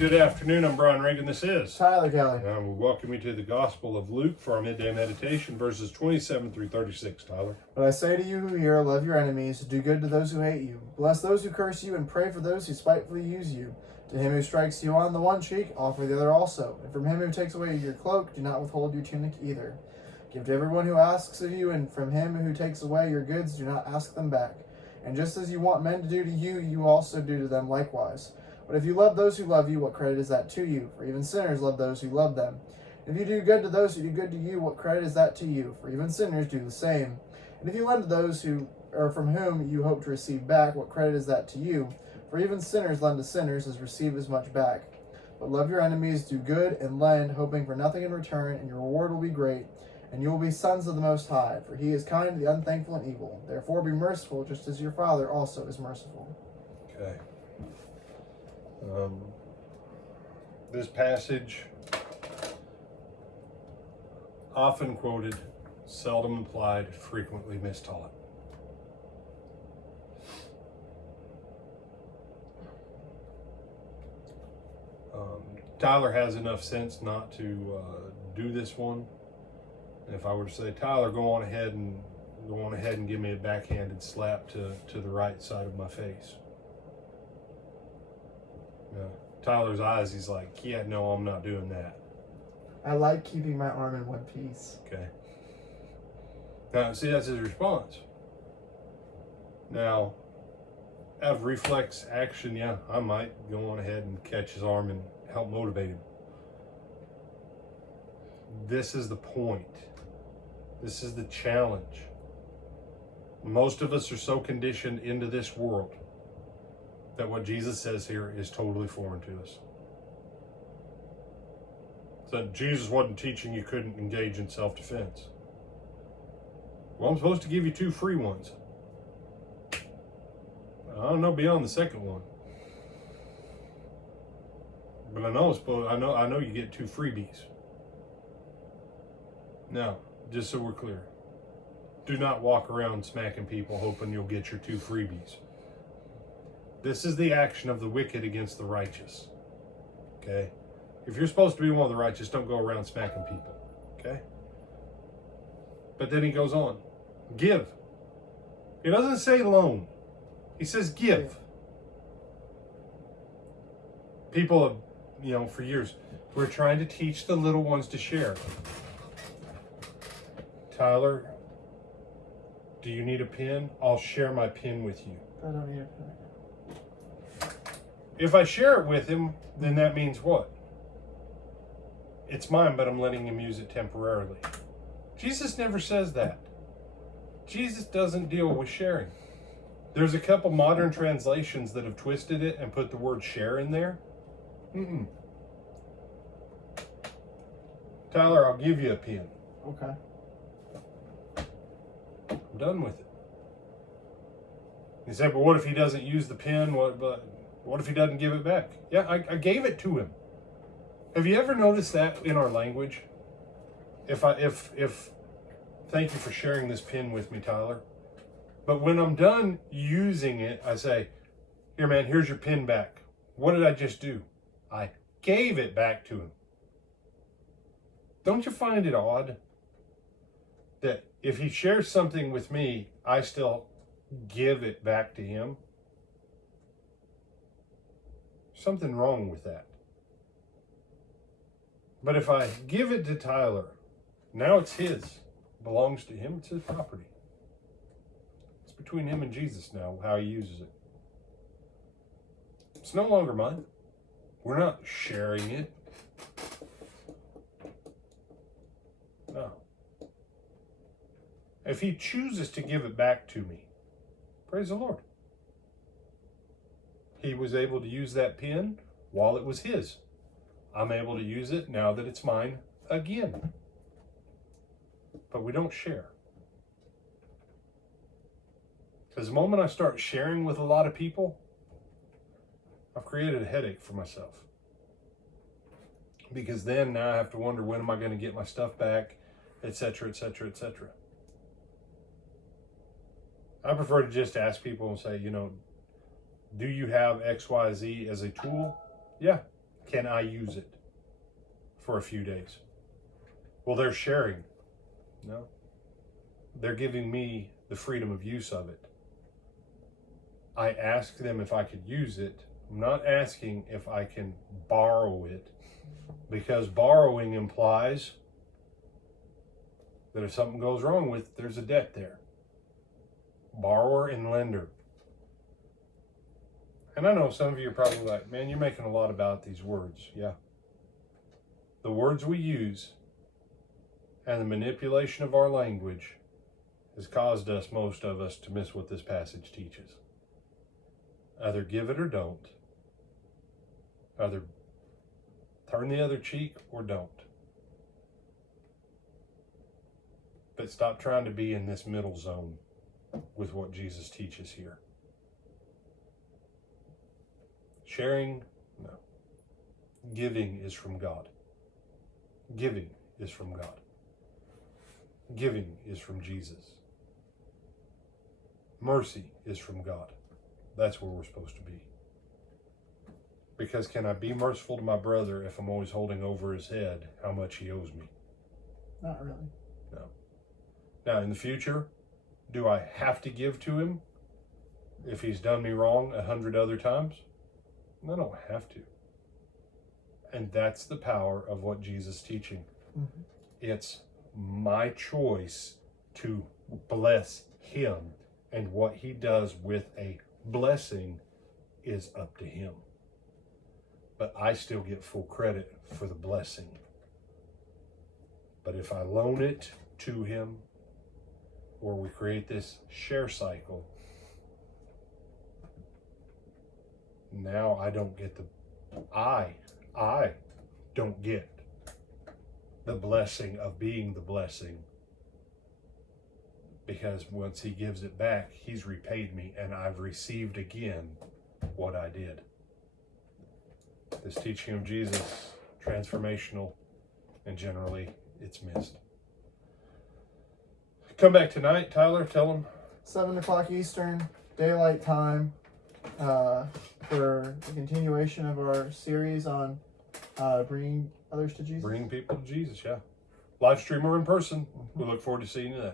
Good afternoon. I'm Brian Reagan. This is Tyler Kelly. we welcome you to the Gospel of Luke for our midday meditation, verses 27 through 36. Tyler. But I say to you who hear, love your enemies, do good to those who hate you, bless those who curse you, and pray for those who spitefully use you. To him who strikes you on the one cheek, offer the other also. And from him who takes away your cloak, do not withhold your tunic either. Give to everyone who asks of you, and from him who takes away your goods, do not ask them back. And just as you want men to do to you, you also do to them likewise. But if you love those who love you, what credit is that to you? For even sinners love those who love them. If you do good to those who do good to you, what credit is that to you? For even sinners do the same. And if you lend to those who, or from whom you hope to receive back, what credit is that to you? For even sinners lend to sinners, as receive as much back. But love your enemies, do good, and lend, hoping for nothing in return, and your reward will be great, and you will be sons of the Most High. For he is kind to the unthankful and evil. Therefore be merciful, just as your Father also is merciful. Okay. This passage, often quoted, seldom applied, frequently mistaught. Tyler has enough sense not to do this one. If I were to say, Tyler, go on ahead and give me a backhanded slap to the right side of my face. Yeah. Tyler's eyes, he's like, yeah, no, I'm not doing that. I like keeping my arm in one piece. Okay. Now, see, that's his response. Now, out of reflex action, yeah, I might go on ahead and catch his arm and help motivate him. This is the point. This is the challenge. Most of us are so conditioned into this world that what Jesus says here is totally foreign to us. So Jesus wasn't teaching you couldn't engage in self-defense. Well, I'm supposed to give you 2 free ones. I don't know beyond the second one. But I know you get 2 freebies. Now, just so we're clear, do not walk around smacking people hoping you'll get your 2 freebies. This is the action of the wicked against the righteous. Okay? If you're supposed to be one of the righteous, don't go around smacking people. Okay? But then he goes on. Give. He doesn't say loan. He says give. People have, for years, we're trying to teach the little ones to share. Tyler, do you need a pen? I'll share my pen with you. I don't need a pen. If I share it with him, then that means what? It's mine, but I'm letting him use it temporarily. Jesus never says that. Jesus doesn't deal with sharing. There's a couple modern translations that have twisted it and put the word share in there. Tyler, I'll give you a pen. Okay. I'm done with it. He said, but what if he doesn't use the pen? What if he doesn't give it back? Yeah, I gave it to him. Have you ever noticed that in our language? If thank you for sharing this pen with me, Tyler. But when I'm done using it, I say, here, man, here's your pen back. What did I just do? I gave it back to him. Don't you find it odd that if he shares something with me, I still give it back to him? Something wrong with that. But if I give it to Tyler, now it's his. It belongs to him. It's his property. It's between him and Jesus now, how he uses it. It's no longer mine. We're not sharing it. No. If he chooses to give it back to me, praise the Lord. He was able to use that pen while it was his. I'm able to use it now that it's mine again. But we don't share. Because the moment I start sharing with a lot of people, I've created a headache for myself. Because then now I have to wonder, when am I going to get my stuff back, etc., etc., etc. I prefer to just ask people and say, do you have XYZ as a tool? Yeah. Can I use it for a few days? Well, they're sharing. No. They're giving me the freedom of use of it. I asked them if I could use it. I'm not asking if I can borrow it, because borrowing implies that if something goes wrong with it, there's a debt there. Borrower and lender. And I know some of you are probably like, man, you're making a lot about these words. Yeah. The words we use and the manipulation of our language has caused us, most of us, to miss what this passage teaches. Either give it or don't. Either turn the other cheek or don't. But stop trying to be in this middle zone with what Jesus teaches here. Sharing, no. Giving is from God. Giving is from God. Giving is from Jesus. Mercy is from God. That's where we're supposed to be. Because can I be merciful to my brother if I'm always holding over his head how much he owes me? Not really. No. Now, in the future, do I have to give to him if he's done me wrong 100 other times? I don't have to. And that's the power of what Jesus is teaching. Mm-hmm. It's my choice to bless him, and what he does with a blessing is up to him. But I still get full credit for the blessing. But if I loan it to him, or we create this share cycle, now I don't get I don't get the blessing of being the blessing, because once he gives it back, he's repaid me and I've received again what I did. This teaching of Jesus, transformational, and generally it's missed. Come back tonight, Tyler, tell them. 7 o'clock Eastern, daylight time, for the continuation of our series on bringing others to Jesus. Bring people to Jesus, yeah. Live stream or in person. We look forward to seeing you then.